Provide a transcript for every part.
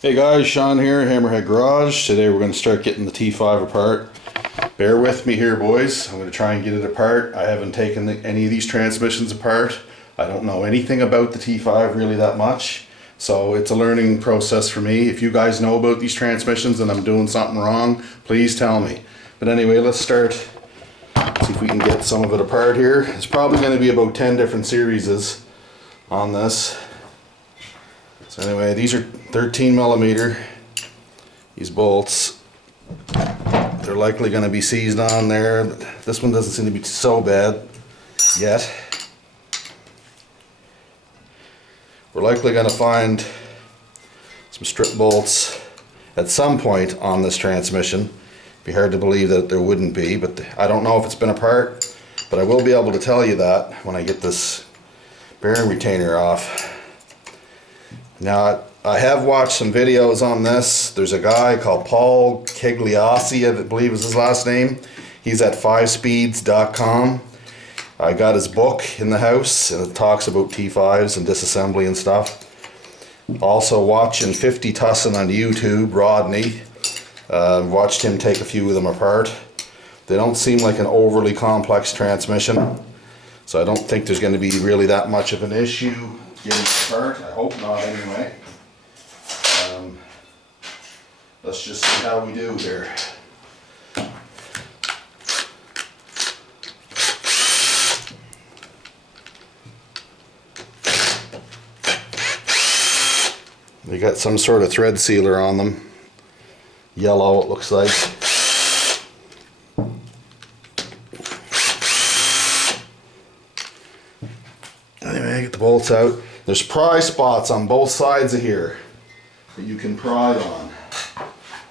Hey guys, Sean here, Hammerhead Garage. Today we're going to start getting the T5 apart. Bear with me here, boys. I'm going to try and get it apart. I haven't taken any of these transmissions apart. I don't know anything about the T5 really that much. So it's a learning process for me. If you guys know about these transmissions and I'm doing something wrong, please tell me. But anyway, let's start. See if we can get some of it apart here. It's probably going to be about 10 different series on this. So anyway, these are 13mm, these bolts. They're likely going to be seized on there. This one doesn't seem to be so bad yet. We're likely going to find some strip bolts at some point on this transmission. It'd be hard to believe that there wouldn't be, but I don't know if it's been apart, but I will be able to tell you that when I get this bearing retainer off. Now, I have watched some videos on this. There's a guy called Paul Kegliassi, I believe is his last name. He's at 5speeds.com. I got his book in the house, and it talks about T5s and disassembly and stuff. Also watching 50 Tussin on YouTube, Rodney. Watched him take a few of them apart. They don't seem like an overly complex transmission, so I don't think there's going to be really that much of an issue getting apart. I hope not anyway. Let's just see how we do here. They got some sort of thread sealer on them. Yellow, it looks like. Anyway, get the bolts out. There's pry spots on both sides of here that you can pry on.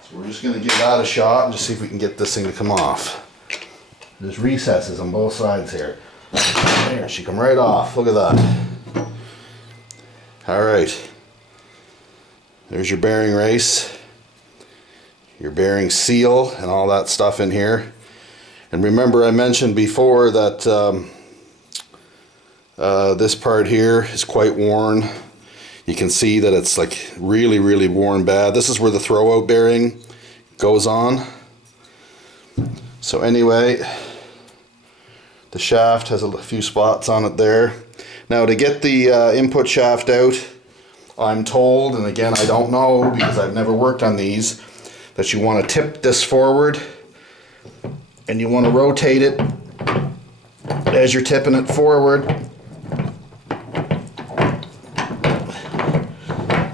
So we're just going to give that a shot and just see if we can get this thing to come off. There's recesses on both sides here. There, she come right off. Look at that. Alright. There's your bearing race, your bearing seal, and all that stuff in here. And remember, I mentioned before that this part here is quite worn. You can see that it's like really worn bad. This is where the throwout bearing goes on. So anyway, the shaft has a few spots on it there. Now to get the input shaft out, I'm told, and again I don't know because I've never worked on these, that you want to tip this forward and you want to rotate it as you're tipping it forward.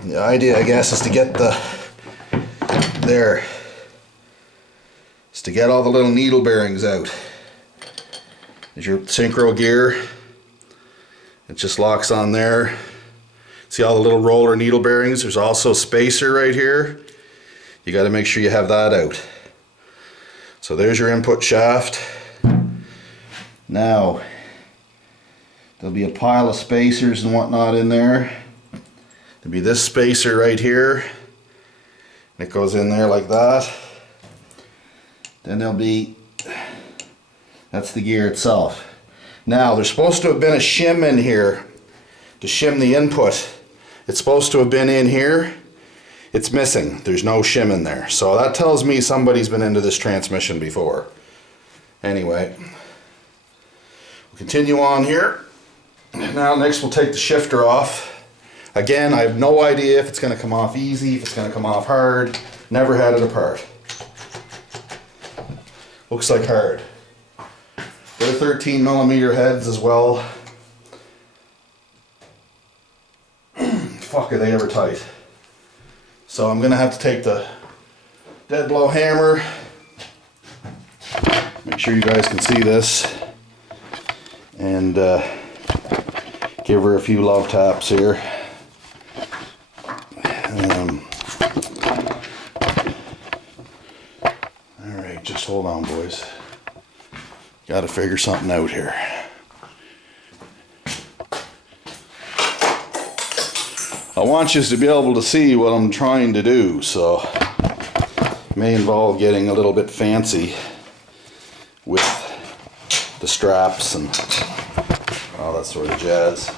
The idea, I guess, is to get to get all the little needle bearings out. There's your synchro gear. It just locks on there. See all the little roller needle bearings? There's also a spacer right here. You got to make sure you have that out. So there's your input shaft. Now, there'll be a pile of spacers and whatnot in there. There'll be this spacer right here. It goes in there like that. Then there'll be, that's the gear itself. Now, there's supposed to have been a shim in here to shim the input. It's supposed to have been in here. It's missing. There's no shim in there. So that tells me somebody's been into this transmission before. Anyway, we'll continue on here. Now next we'll take the shifter off. Again, I have no idea if it's going to come off easy, if it's going to come off hard. Never had it apart. Looks like hard. They're 13mm heads as well. Fuck, are they ever tight. So I'm gonna have to take the dead blow hammer, make sure you guys can see this, and give her a few love taps here. Alright, just hold on, boys. Gotta figure something out here. I want you to be able to see what I'm trying to do, so it may involve getting a little bit fancy with the straps and all that sort of jazz.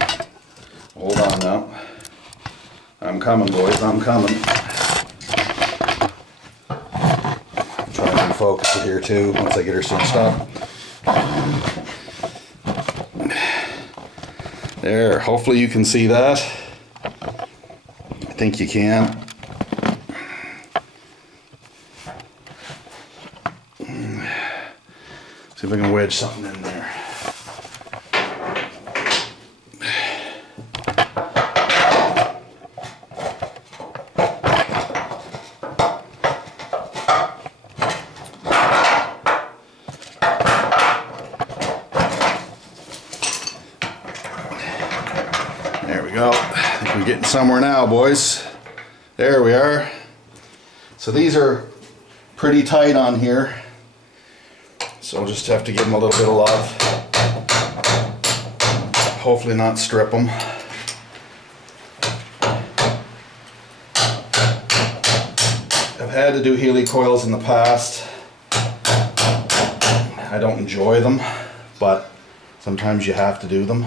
Hold on now. I'm coming, boys, I'm coming. focus it here too once I get her cinched up. There, hopefully you can see that. I think you can. See if I can wedge something in there. There we go. I think we're getting somewhere now, boys. There we are. So these are pretty tight on here. So we'll just have to give them a little bit of love. Hopefully not strip them. I've had to do Healy coils in the past. I don't enjoy them, but sometimes you have to do them.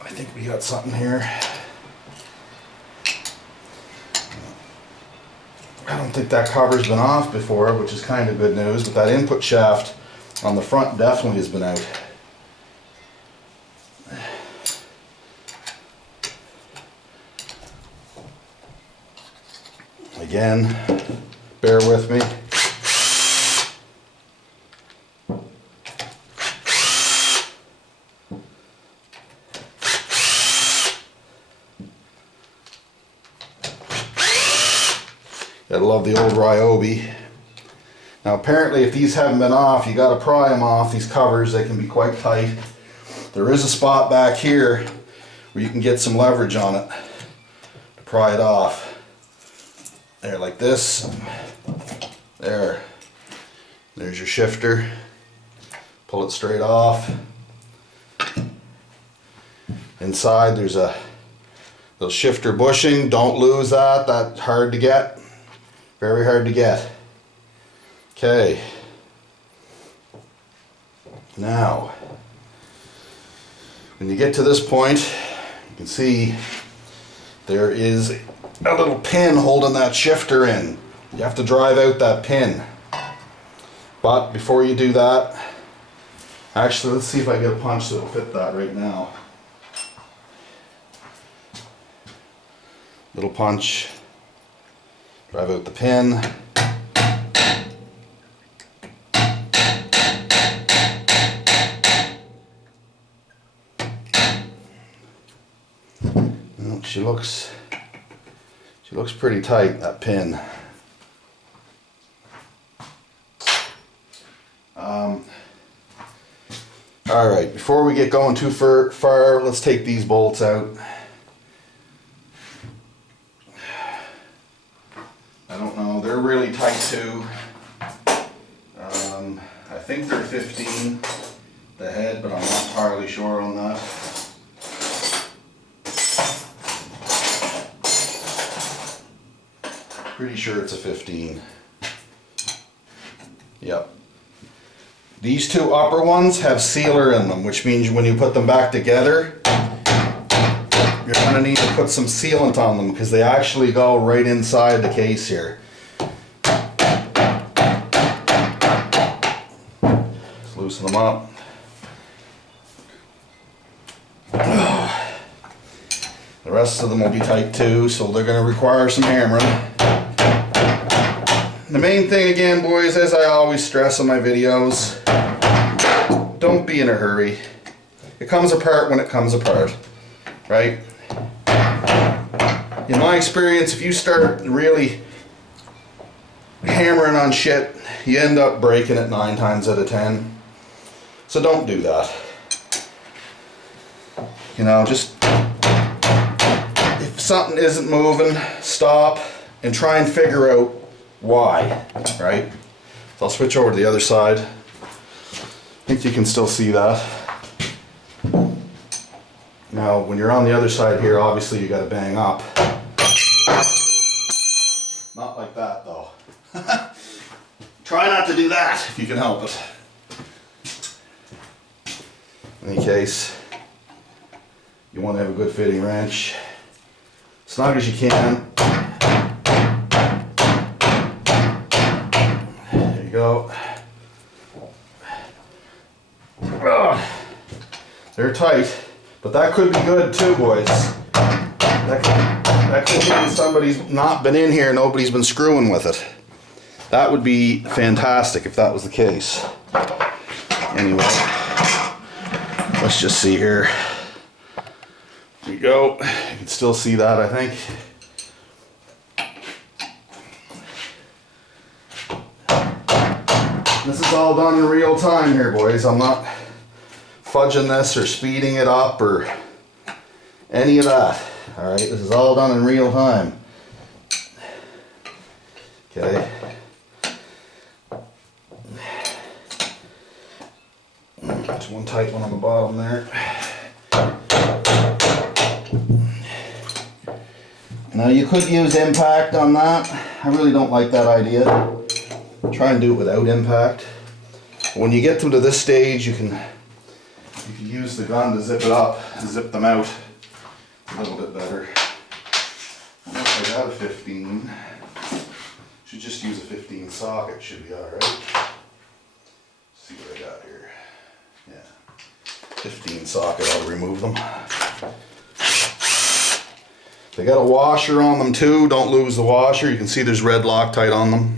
I think we got something here. I don't think that cover's been off before, which is kind of good news, but that input shaft on the front definitely has been out. Again, bear with me. I love the old Ryobi. Now apparently if these haven't been off, you got to pry them off, these covers. They can be quite tight. There is a spot back here where you can get some leverage on it to pry it off. There, like this. There. There's your shifter. Pull it straight off. Inside there's a little shifter bushing. Don't lose that. That's hard to get. Very hard to get. Okay. Now, when you get to this point, you can see there is a little pin holding that shifter in. You have to drive out that pin. But before you do that, actually let's see if I get a punch that will fit that right now. Little punch. Drive out the pin. Well, she looks pretty tight, that pin. All right, before we get going too far, let's take these bolts out. I don't know, they're really tight too. I think they're 15, the head, but I'm not entirely sure on that. Pretty sure it's a 15. Yep. These two upper ones have sealer in them, which means when you put them back together, you're going to need to put some sealant on them because they actually go right inside the case here. Let's loosen them up. The rest of them will be tight too, so they're going to require some hammering. The main thing again, boys, as I always stress on my videos, don't be in a hurry. It comes apart when it comes apart, right? In my experience, if you start really hammering on shit, you end up breaking it 9 times out of 10. So don't do that. You know, just if something isn't moving, stop and try and figure out why, right? So I'll switch over to the other side. I think you can still see that. Now, when you're on the other side here, obviously you got to bang up. Not like that, though. Try not to do that if you can help it. In any case, you want to have a good fitting wrench. snug as you can. There you go. They're tight, but that could be good too, boys. That could mean somebody's not been in here, nobody's been screwing with it. That would be fantastic if that was the case. Anyway, let's just see here. There you go. You can still see that, I think. This is all done in real time here, boys. I'm not fudging this or speeding it up or any of that. All right, this is all done in real time. Okay. There's one tight one on the bottom there. Now you could use impact on that. I really don't like that idea. Try and do it without impact. When you get to this stage, you can use the gun to zip it up, zip them out a little bit better. I got a 15. Should just use a 15 socket, should be alright. See what I got here. Yeah, 15 socket, I'll remove them. They got a washer on them too, don't lose the washer. You can see there's red Loctite on them.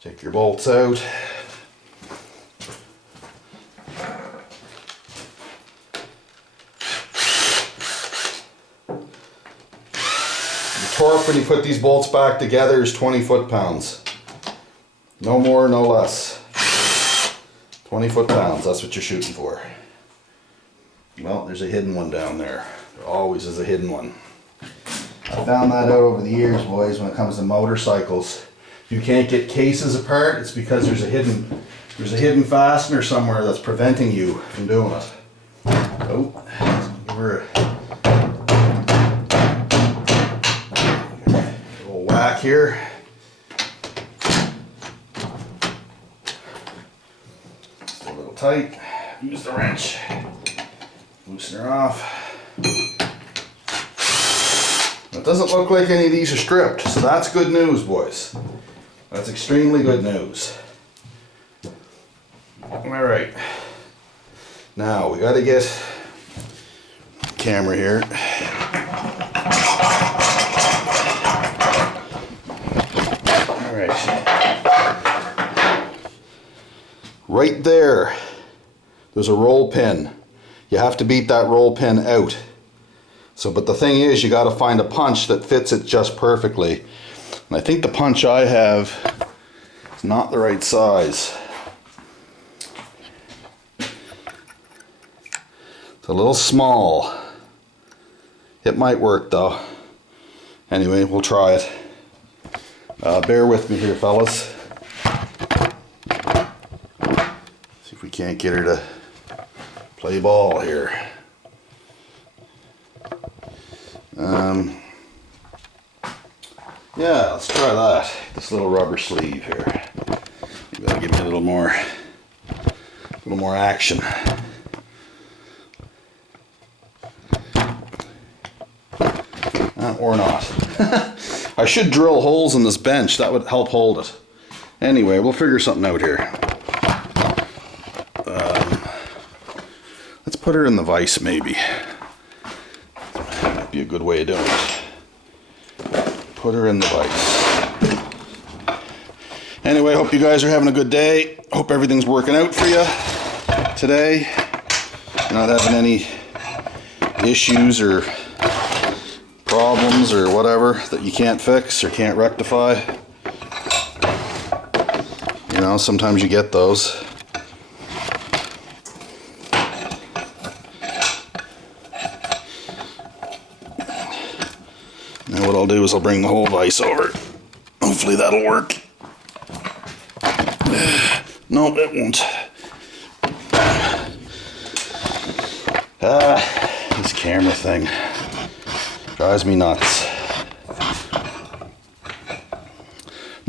Take your bolts out. The torque when you put these bolts back together is 20 foot-pounds. No more, no less. 20 foot-pounds, that's what you're shooting for. Well, there's a hidden one down there. There always is a hidden one. I found that out over the years, boys, when it comes to motorcycles. If you can't get cases apart, it's because there's a hidden fastener somewhere that's preventing you from doing it. Oh, give her a little whack here. Just a little tight. Use the wrench. Loosen her off. It doesn't look like any of these are stripped, so that's good news, boys. That's extremely good news. Alright. Now we gotta get the camera here. Alright. Right there, there's a roll pin. You have to beat that roll pin out. So, but the thing is, you got to find a punch that fits it just perfectly. And I think the punch I have is not the right size. It's a little small. It might work though. Anyway, we'll try it. Bear with me here, fellas. See if we can't get her to play ball here. Yeah, let's try that. This little rubber sleeve here. You gotta give me a little more action. Or not. I should drill holes in this bench. That would help hold it. Anyway, we'll figure something out here. Let's put her in the vise, maybe. Might be a good way of doing it. Put her in the vise. Anyway, hope you guys are having a good day. Hope everything's working out for you today. Not having any issues or problems or whatever that you can't fix or can't rectify. You know, sometimes you get those. Now what I'll do is I'll bring the whole vise over. Hopefully that'll work. Nope, it won't. This camera thing drives me nuts.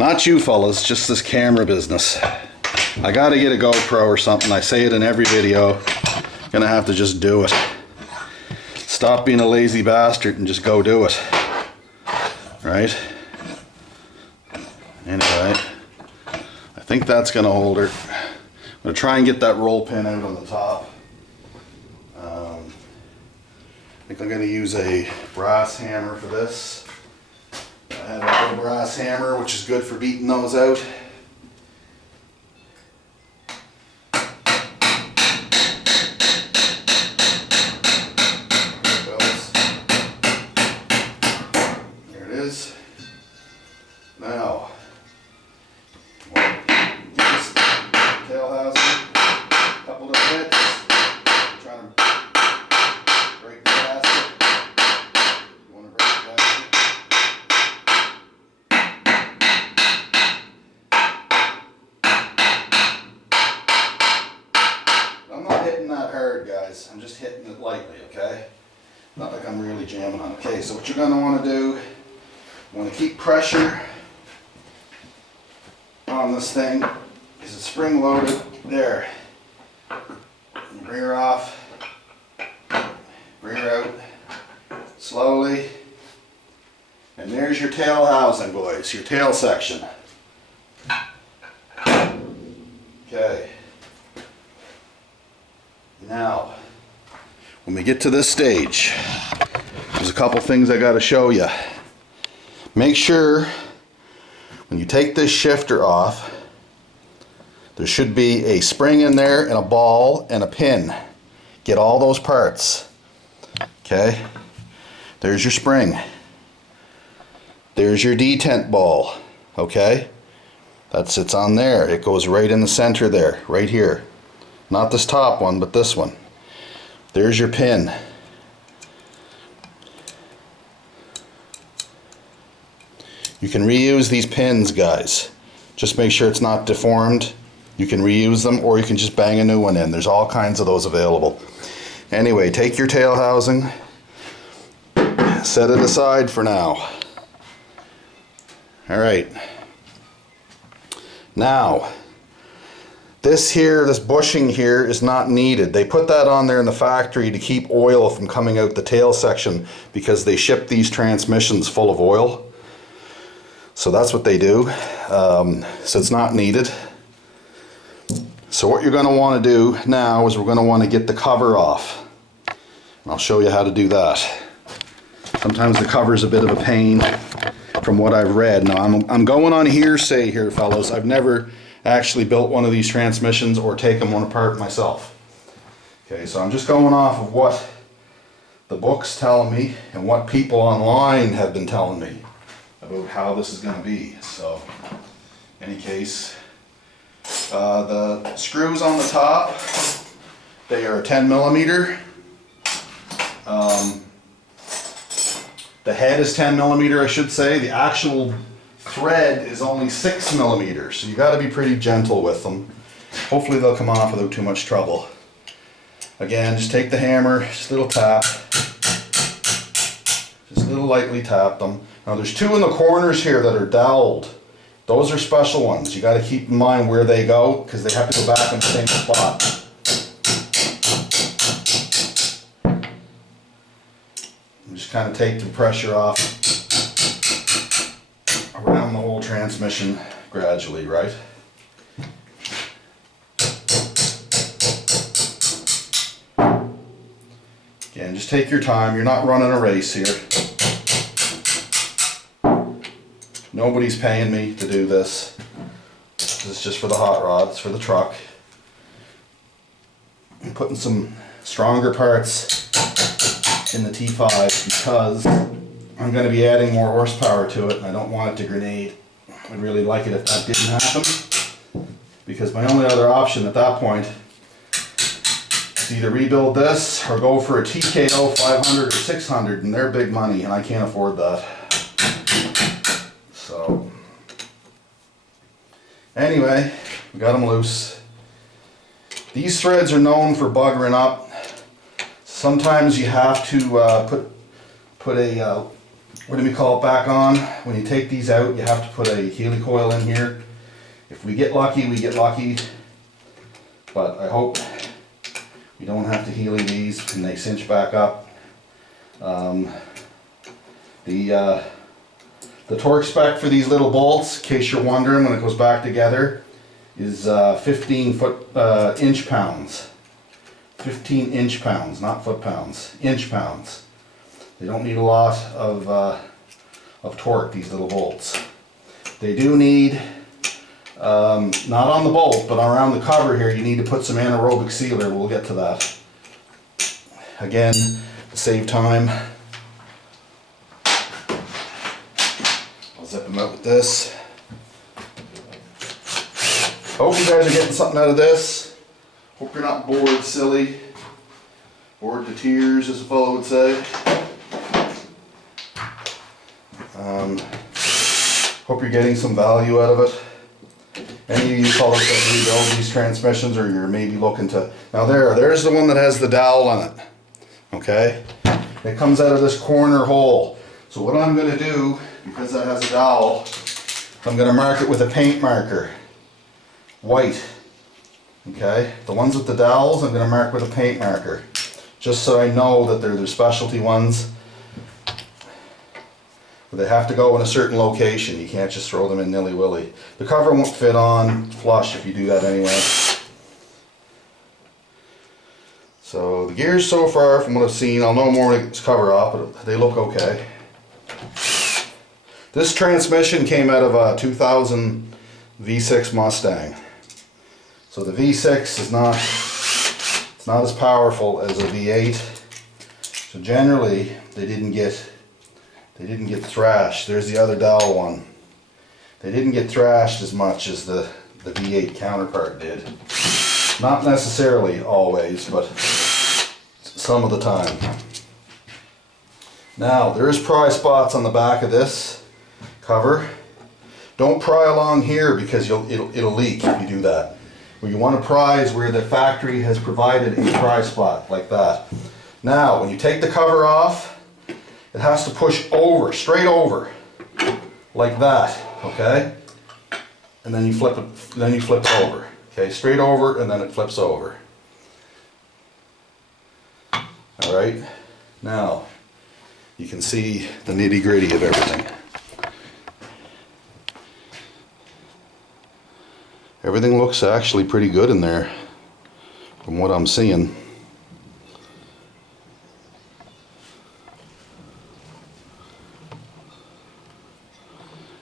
Not you fellas, just this camera business. I gotta get a GoPro or something. I say it in every video. Gonna have to just do it. Stop being a lazy bastard and just go do it. Right? Anyway, I think that's gonna hold her. I'm gonna try and get that roll pin out on the top. I think I'm gonna use a brass hammer for this. I have a little brass hammer, which is good for beating those out. There it is. Now, this tail housing, a couple of bits. Trying to break the gasket. You want to break the gasket? I'm not hitting that hard, guys. I'm just hitting it lightly, okay? Not like I'm really jamming on it. Okay, so what you're going to want to do, you want to keep pressure on this thing because it's spring loaded. There. And bring her off. Bring her out slowly. And there's your tail housing, boys. Your tail section. Okay. Now, when we get to this stage, there's a couple things I got to show you. Make sure when you take this shifter off, there should be a spring in there and a ball and a pin. Get all those parts. Okay, there's your spring. There's your detent ball. Okay, that sits on there. It goes right in the center there, right here. Not this top one, but this one. There's your pin. You can reuse these pins, guys. Just make sure it's not deformed. You can reuse them, or you can just bang a new one in. There's all kinds of those available. Anyway, take your tail housing, set it aside for now. Alright. Now, this bushing here is not needed. They put that on there in the factory to keep oil from coming out the tail section because they ship these transmissions full of oil. So that's what they do. So it's not needed. So what you're going to want to do now is we're going to want to get the cover off. And I'll show you how to do that. Sometimes the cover is a bit of a pain from what I've read. Now I'm going on hearsay here, fellows. I've never actually built one of these transmissions or taken one apart myself. Okay, so I'm just going off of what the books tell me and what people online have been telling me about how this is going to be. So, in any case, the screws on the top, they are 10 millimeter. The head is 10 millimeter, I should say. The actual thread is only 6 millimeters, so you got to be pretty gentle with them. Hopefully they'll come off without too much trouble. Again, just take the hammer, just a little tap, just a little lightly tap them. Now there's two in the corners here that are doweled. Those are special ones. You got to keep in mind where they go because they have to go back in the same spot. And just kind of take the pressure off around the whole transmission gradually, right? Again, just take your time. You're not running a race here. Nobody's paying me to do this. This is just for the hot rod. It's for the truck. I'm putting some stronger parts in the T5 because I'm going to be adding more horsepower to it and I don't want it to grenade. I'd really like it if that didn't happen, because my only other option at that point is either rebuild this or go for a TKO 500 or 600, and they're big money and I can't afford that. So anyway, we got them loose. These threads are known for buggering up. Sometimes you have to put a What do we call it back on? When you take these out, you have to put a helicoil in here. If we get lucky, we get lucky. But I hope we don't have to heli these and they cinch back up. The torque spec for these little bolts, in case you're wondering when it goes back together, is 15 inch pounds. 15 inch pounds, not foot pounds, inch pounds. They don't need a lot of torque, these little bolts. They do need, not on the bolt, but around the cover here, you need to put some anaerobic sealer. We'll get to that. Again, to save time, I'll zip them out with this. Hope you guys are getting something out of this. Hope you're not bored silly. Bored to tears, as a fellow would say. Hope you're getting some value out of it. Any of you fellows that rebuild these transmissions, or you're maybe looking to... Now there's the one that has the dowel on it. Okay? It comes out of this corner hole. So what I'm going to do, because that has a dowel, I'm going to mark it with a paint marker. White. Okay? The ones with the dowels, I'm going to mark with a paint marker. Just so I know that they're the specialty ones. They have to go in a certain location. You can't just throw them in nilly-willy. The cover won't fit on flush if you do that anyway. So the gears so far, from what I've seen, I'll know more when it gets cover off, but they look okay. This transmission came out of a 2000 V6 Mustang. So the V6 is not as powerful as a V8. So generally they didn't get thrashed. There's the other dowel one. They didn't get thrashed as much as the V8 counterpart did. Not necessarily always, but some of the time. Now, there's pry spots on the back of this cover. Don't pry along here because it'll leak if you do that. Where you want to pry is where the factory has provided a pry spot, like that. Now, when you take the cover off, it has to push over, straight over, like that, okay? And then you flip it over, okay? Straight over, and then it flips over. All right, now you can see the nitty-gritty of everything. Everything looks actually pretty good in there, from what I'm seeing.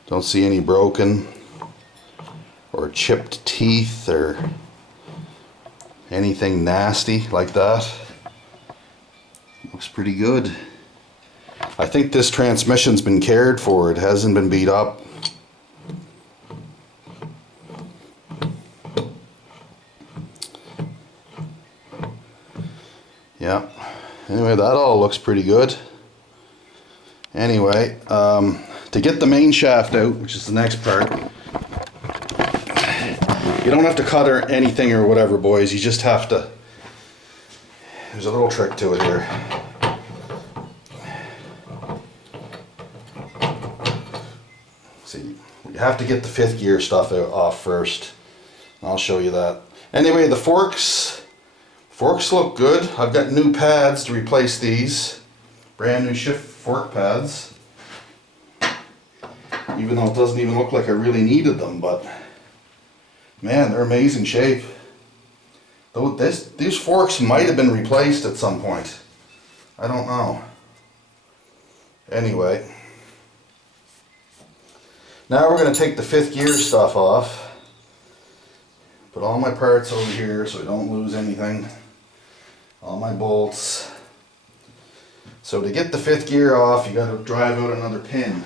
Don't see any broken or chipped teeth or anything nasty like that. Looks pretty good. I think this transmission's been cared for. It hasn't been beat up. Yeah. Anyway, that all looks pretty good. Anyway, to get the main shaft out, which is the next part, you don't have to cut or anything or whatever, boys. You just have to, there's a little trick to it here. See, you have to get the fifth gear stuff off first. I'll show you that. Anyway, the forks look good. I've got new pads to replace these. Brand new shift fork pads. Even though it doesn't even look like I really needed them, but man, they're amazing shape. Though these forks might have been replaced at some point. I don't know. Anyway, now we're going to take the fifth gear stuff off. Put all my parts over here so I don't lose anything. All my bolts. So to get the fifth gear off, you got to drive out another pin.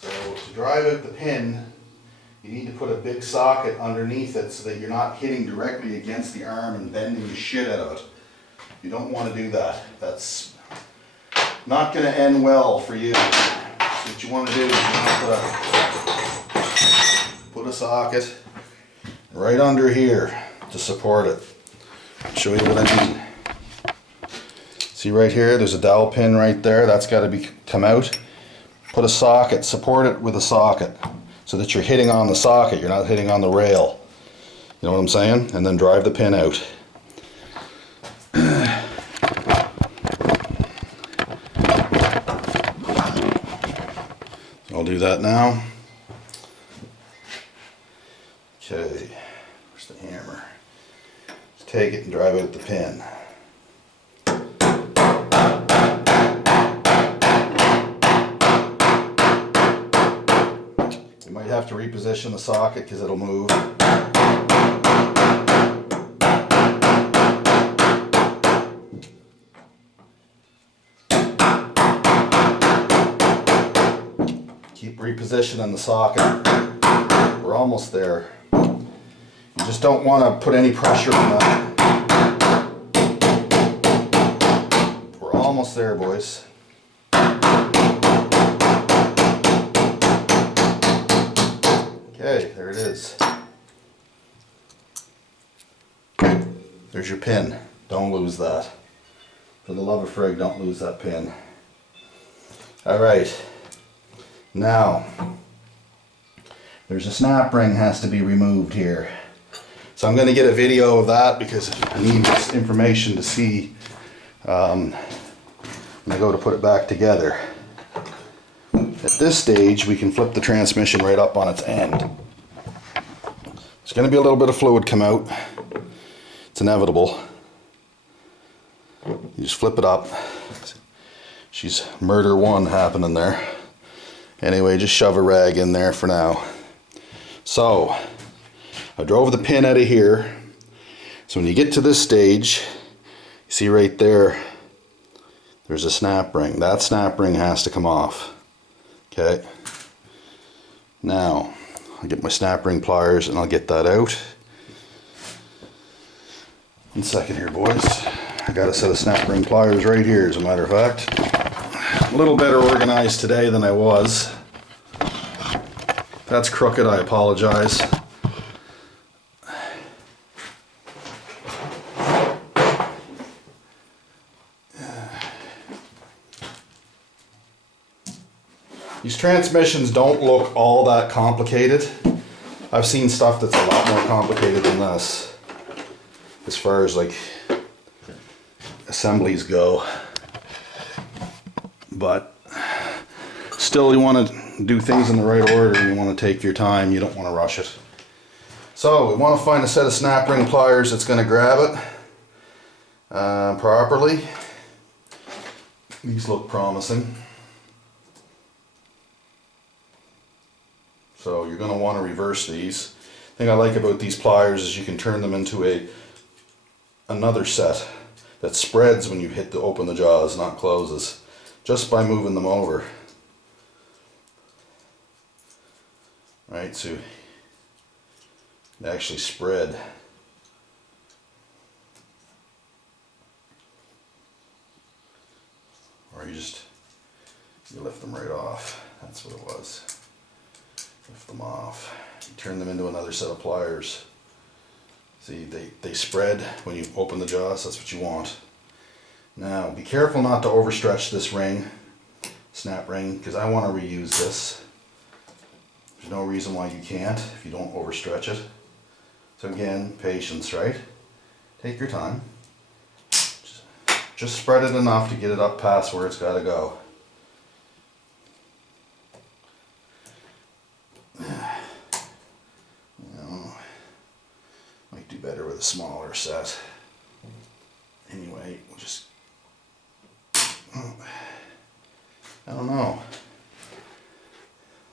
So to drive out the pin, you need to put a big socket underneath it so that you're not hitting directly against the arm and bending the shit out of it. You don't want to do that. That's not going to end well for you. So what you want to do is you want to put a socket right under here to support it. I'll show you what I mean. See right here, there's a dowel pin right there. That's got to come out. Put a socket, support it with a socket so that you're hitting on the socket, you're not hitting on the rail. You know what I'm saying? And then drive the pin out. I'll do that now. Okay, where's the hammer? Just take it and drive out the pin. You might have to reposition the socket because it'll move. Keep repositioning the socket. We're almost there. You just don't want to put any pressure on that. We're almost there, boys. Okay, there it is. There's your pin. Don't lose that. For the love of frig, don't lose that pin. Alright. Now, there's a snap ring has to be removed here. So I'm going to get a video of that because I need this information to see when I go to put it back together. At this stage, we can flip the transmission right up on its end. There's going to be a little bit of fluid come out. It's inevitable. You just flip it up. She's murder one happening there. Anyway, just shove a rag in there for now. So, I drove the pin out of here. So when you get to this stage, you see right there, there's a snap ring. That snap ring has to come off. Okay. Now, I'll get my snap ring pliers and I'll get that out. 1 second here, boys. I got a set of snap ring pliers right here, as a matter of fact. A little better organized today than I was. If that's crooked, I apologize. These transmissions don't look all that complicated. I've seen stuff that's a lot more complicated than this, as far as like assemblies go. But still, you want to do things in the right order and you want to take your time. You don't want to rush it. So we want to find a set of snap ring pliers that's going to grab it properly. These look promising. So you're going to want to reverse these. The thing I like about these pliers is you can turn them into another set that spreads when you open the jaws, not closes, just by moving them over. Right, so they actually spread. Or you lift them right off. That's what it was. Lift them off. You turn them into another set of pliers. See, they spread when you open the jaws. That's what you want. Now, be careful not to overstretch this ring, snap ring, because I want to reuse this. There's no reason why you can't if you don't overstretch it. So again, patience, right? Take your time. Just spread it enough to get it up past where it's got to go. Might do better with a smaller set. Anyway, we'll just, I don't know.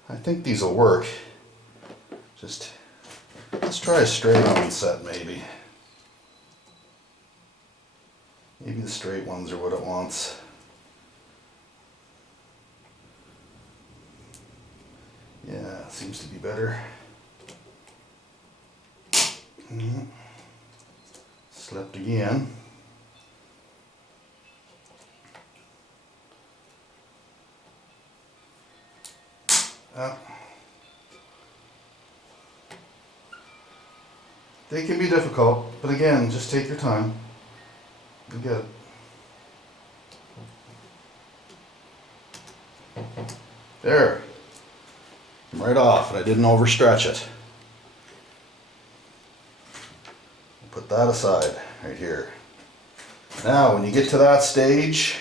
I think these will work. Just, let's try a straight on set maybe. Maybe the straight ones are what it wants. Yeah, seems to be better. Slipped again. They can be difficult, but again, just take your time. You get it. There. Right off, and I didn't overstretch it. Put that aside right here. Now, when you get to that stage,